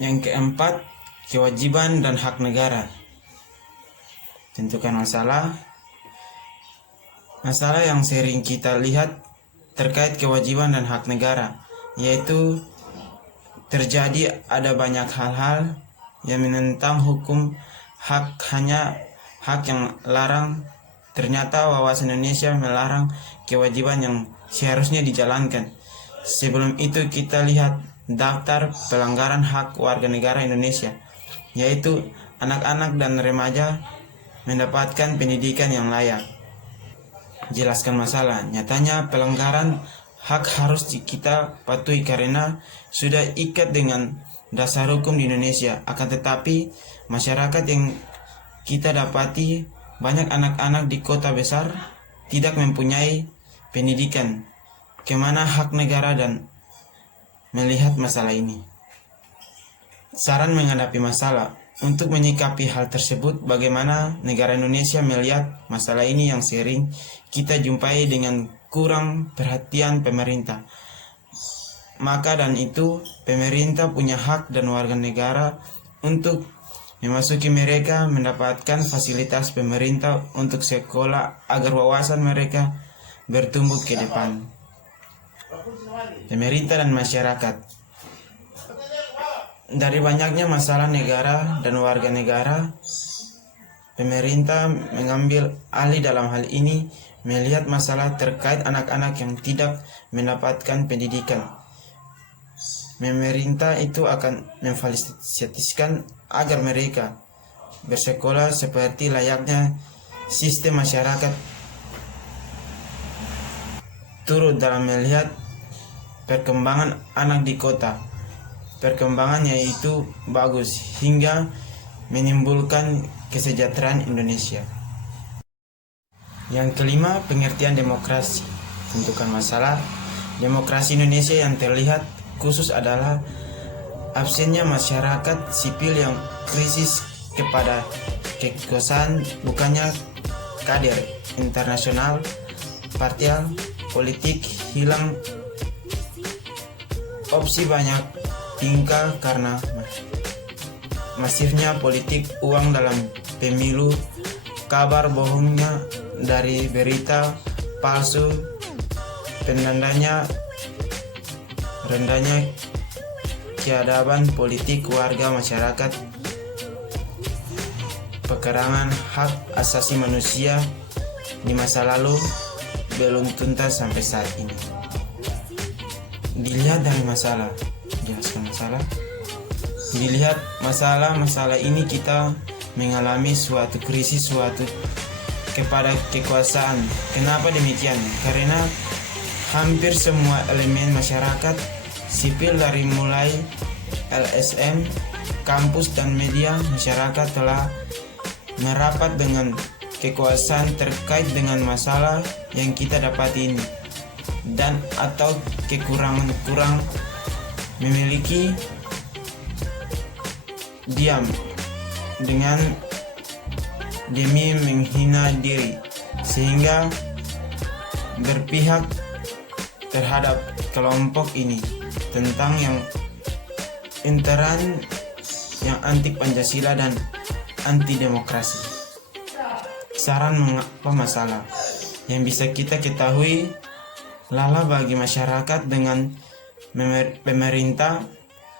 Yang keempat, kewajiban dan hak negara. Tentukan masalah yang sering kita lihat terkait kewajiban dan hak negara, yaitu terjadi ada banyak hal-hal yang menentang hukum hanya hak yang larang. Ternyata wawasan Indonesia melarang kewajiban yang seharusnya dijalankan. Sebelum itu kita lihat daftar pelanggaran hak warga negara Indonesia, yaitu anak-anak dan remaja mendapatkan pendidikan yang layak. Jelaskan masalah. Nyatanya pelanggaran hak harus kita patuhi karena sudah ikat dengan dasar hukum di Indonesia. Akan tetapi masyarakat yang kita dapati banyak anak-anak di kota besar tidak mempunyai pendidikan. Kemana hak negara dan melihat masalah ini? Saran menghadapi masalah. Untuk menyikapi hal tersebut, bagaimana negara Indonesia melihat masalah ini yang sering kita jumpai dengan kurang perhatian pemerintah. Maka dan itu, pemerintah punya hak dan warga negara untuk memasuki mereka mendapatkan fasilitas pemerintah untuk sekolah agar wawasan mereka bertumbuh ke depan. Pemerintah dan masyarakat. Dari banyaknya masalah negara dan warga negara, pemerintah mengambil alih dalam hal ini melihat masalah terkait anak-anak yang tidak mendapatkan pendidikan. Pemerintah itu akan memfasilitasikan agar mereka bersekolah seperti layaknya sistem masyarakat, turut dalam melihat perkembangan anak di kota. Perkembangannya itu bagus hingga menimbulkan kesejahteraan Indonesia. Yang kelima, pengertian demokrasi. Tentukan masalah demokrasi Indonesia yang terlihat khusus adalah absennya masyarakat sipil yang krisis kepada kekuasaan, bukannya kader internasional, parsial, politik hilang opsi banyak tingkah karena masifnya politik uang dalam pemilu, kabar bohongnya dari berita palsu, pendandanya rendahnya keadaban politik warga masyarakat, pekerangan hak asasi manusia di masa lalu belum tuntas sampai saat ini. Dilihat dari masalah, jelaskan masalah. Dilihat masalah ini kita mengalami suatu krisis kepada kekuasaan. Kenapa demikian? Karena hampir semua elemen masyarakat sipil dari mulai LSM, kampus dan media masyarakat telah merapat dengan kekuasaan terkait dengan masalah yang kita dapati ini dan atau kekurangan memiliki diam dengan demi menghina diri sehingga berpihak terhadap kelompok ini tentang yang intoleran, yang anti Pancasila dan anti demokrasi. Saran mengapa masalah yang bisa kita ketahui lala bagi masyarakat dengan pemerintah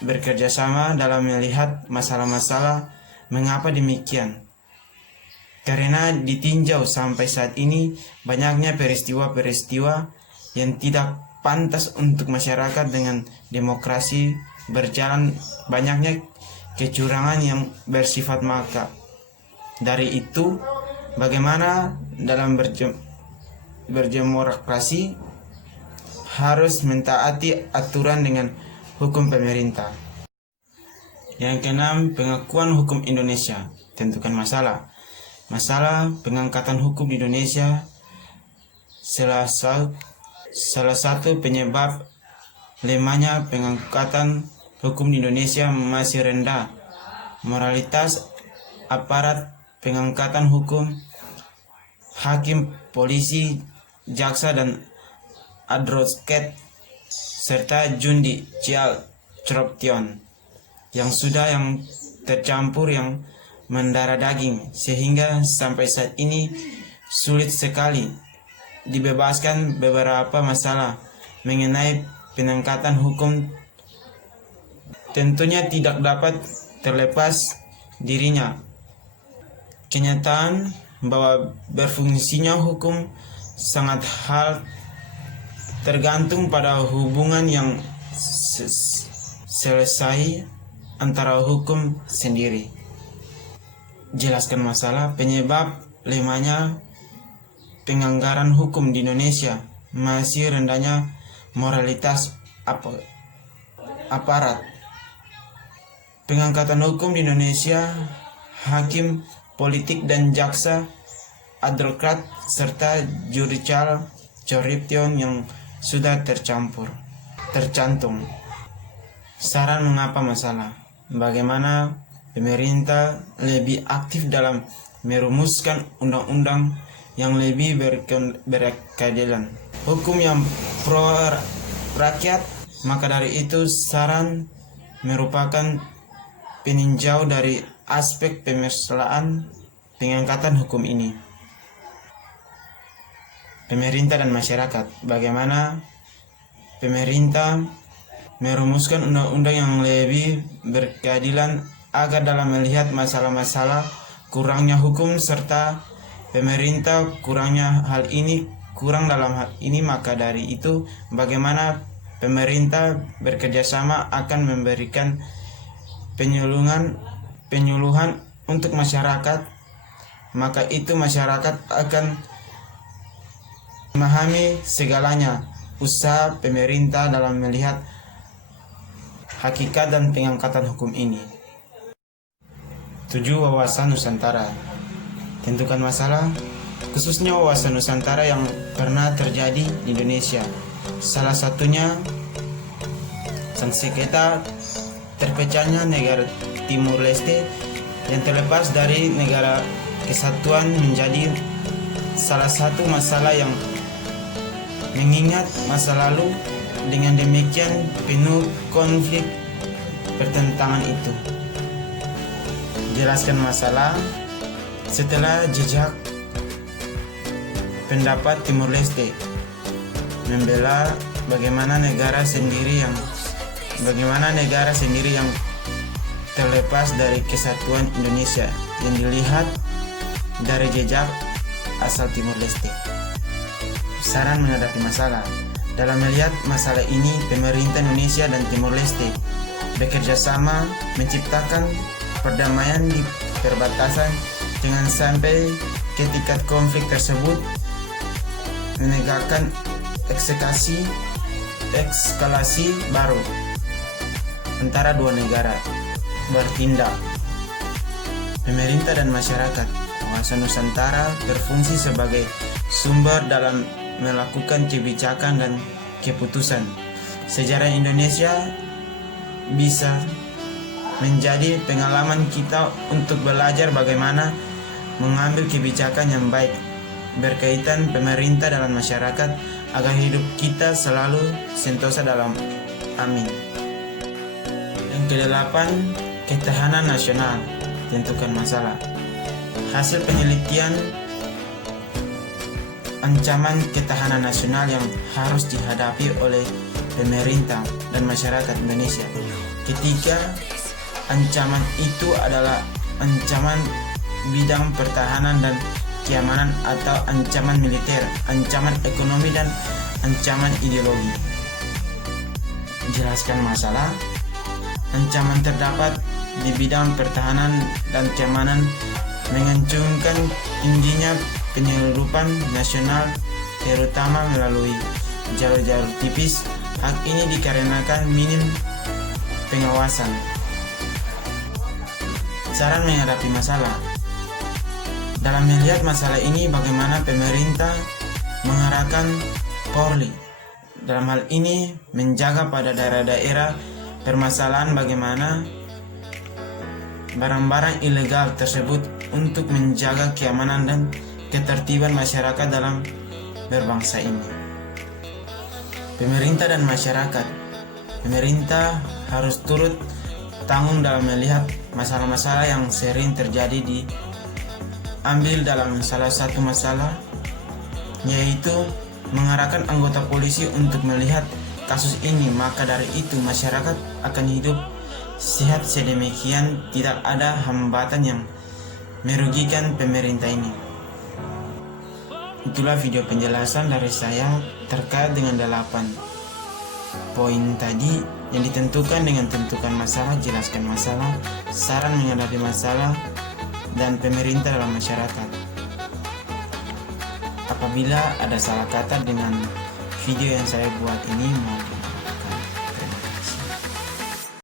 bekerja sama dalam melihat masalah-masalah. Mengapa demikian? Karena ditinjau sampai saat ini banyaknya peristiwa-peristiwa yang tidak pantas untuk masyarakat dengan demokrasi berjalan, banyaknya kecurangan yang bersifat makar. Dari itu, bagaimana dalam berdemokrasi harus mentaati aturan dengan hukum pemerintah. Yang keenam, pengakuan hukum Indonesia. Tentukan masalah pengangkatan hukum di Indonesia. Salah satu penyebab lemahnya pengangkatan hukum di Indonesia masih rendah moralitas aparat pengangkatan hukum, hakim, polisi, jaksa dan advokat serta Jundi Cial Corruption. yang tercampur yang mendarah daging, sehingga sampai saat ini sulit sekali dibebaskan beberapa masalah mengenai pengangkatan hukum. Tentunya tidak dapat terlepas dirinya kenyataan bahwa berfungsinya hukum sangat hal tergantung pada hubungan yang selesai antara hukum sendiri. Jelaskan masalah penyebab lemahnya penganggaran hukum di Indonesia, masih rendahnya moralitas aparat. Pengangkatan hukum di Indonesia, hakim, politik dan jaksa, advokat, serta judicial corruption yang sudah tercantum. Saran mengapa masalah? Bagaimana pemerintah lebih aktif dalam merumuskan undang-undang yang lebih berkeadilan, hukum yang pro rakyat. Maka dari itu saran merupakan peninjau dari aspek permasalahan pengangkatan hukum ini. Pemerintah dan masyarakat, bagaimana pemerintah merumuskan undang-undang yang lebih berkeadilan agar dalam melihat masalah-masalah kurangnya hukum serta pemerintah kurang dalam hal ini. Maka dari itu bagaimana pemerintah bekerjasama akan memberikan penyuluhan untuk masyarakat, maka itu masyarakat akan memahami segalanya usaha pemerintah dalam melihat hakikat dan pengangkatan hukum ini. 7. Wawasan Nusantara. Tentukan masalah, khususnya wawasan Nusantara yang pernah terjadi di Indonesia. Salah satunya sengketa terpecahnya negara Timur Leste yang terlepas dari negara kesatuan menjadi salah satu masalah yang mengingat masa lalu. Dengan demikian penuh konflik pertentangan itu. Jelaskan masalah setelah jejak pendapat Timur Leste membela bagaimana negara sendiri yang terlepas dari kesatuan Indonesia yang dilihat dari jejak asal Timur Leste. Saran menghadapi masalah. Dalam melihat masalah ini, pemerintah Indonesia dan Timur Leste bekerja sama menciptakan perdamaian di perbatasan. Jangan sampai ketika konflik tersebut menegakkan eskalasi baru antara dua negara bertindak. Pemerintah dan masyarakat, wawasan Nusantara berfungsi sebagai sumber dalam melakukan kebijakan dan keputusan. Sejarah Indonesia bisa menjadi pengalaman kita untuk belajar bagaimana mengambil kebijakan yang baik berkaitan pemerintah dan masyarakat agar hidup kita selalu sentosa dalam amin. Yang ke-8, ketahanan nasional. Tentukan masalah. Hasil penelitian ancaman ketahanan nasional yang harus dihadapi oleh pemerintah dan masyarakat Indonesia. Ketika ancaman itu adalah ancaman bidang pertahanan dan keamanan atau ancaman militer, ancaman ekonomi dan ancaman ideologi. Jelaskan masalah. Ancaman terdapat di bidang pertahanan dan keamanan mengancamkan tingginya penyelundupan nasional terutama melalui jalur-jalur tipis. Hak ini dikarenakan minim pengawasan. Saran menghadapi masalah. Dalam melihat masalah ini, bagaimana pemerintah mengarahkan Polri dalam hal ini menjaga pada daerah-daerah permasalahan bagaimana barang-barang ilegal tersebut untuk menjaga keamanan dan ketertiban masyarakat dalam berbangsa ini. Pemerintah dan masyarakat. Pemerintah harus turut tanggung dalam melihat masalah-masalah yang sering terjadi. Diambil dalam salah satu masalah, yaitu mengarahkan anggota polisi untuk melihat kasus ini. Maka dari itu masyarakat akan hidup sehat sedemikian tidak ada hambatan yang merugikan pemerintah ini. Itulah video penjelasan dari saya terkait dengan 8 poin tadi yang ditentukan dengan tentukan masalah, jelaskan masalah, saran menghadapi masalah, dan pemerintah dalam masyarakat. Apabila ada salah kata dengan video yang saya buat ini, mohon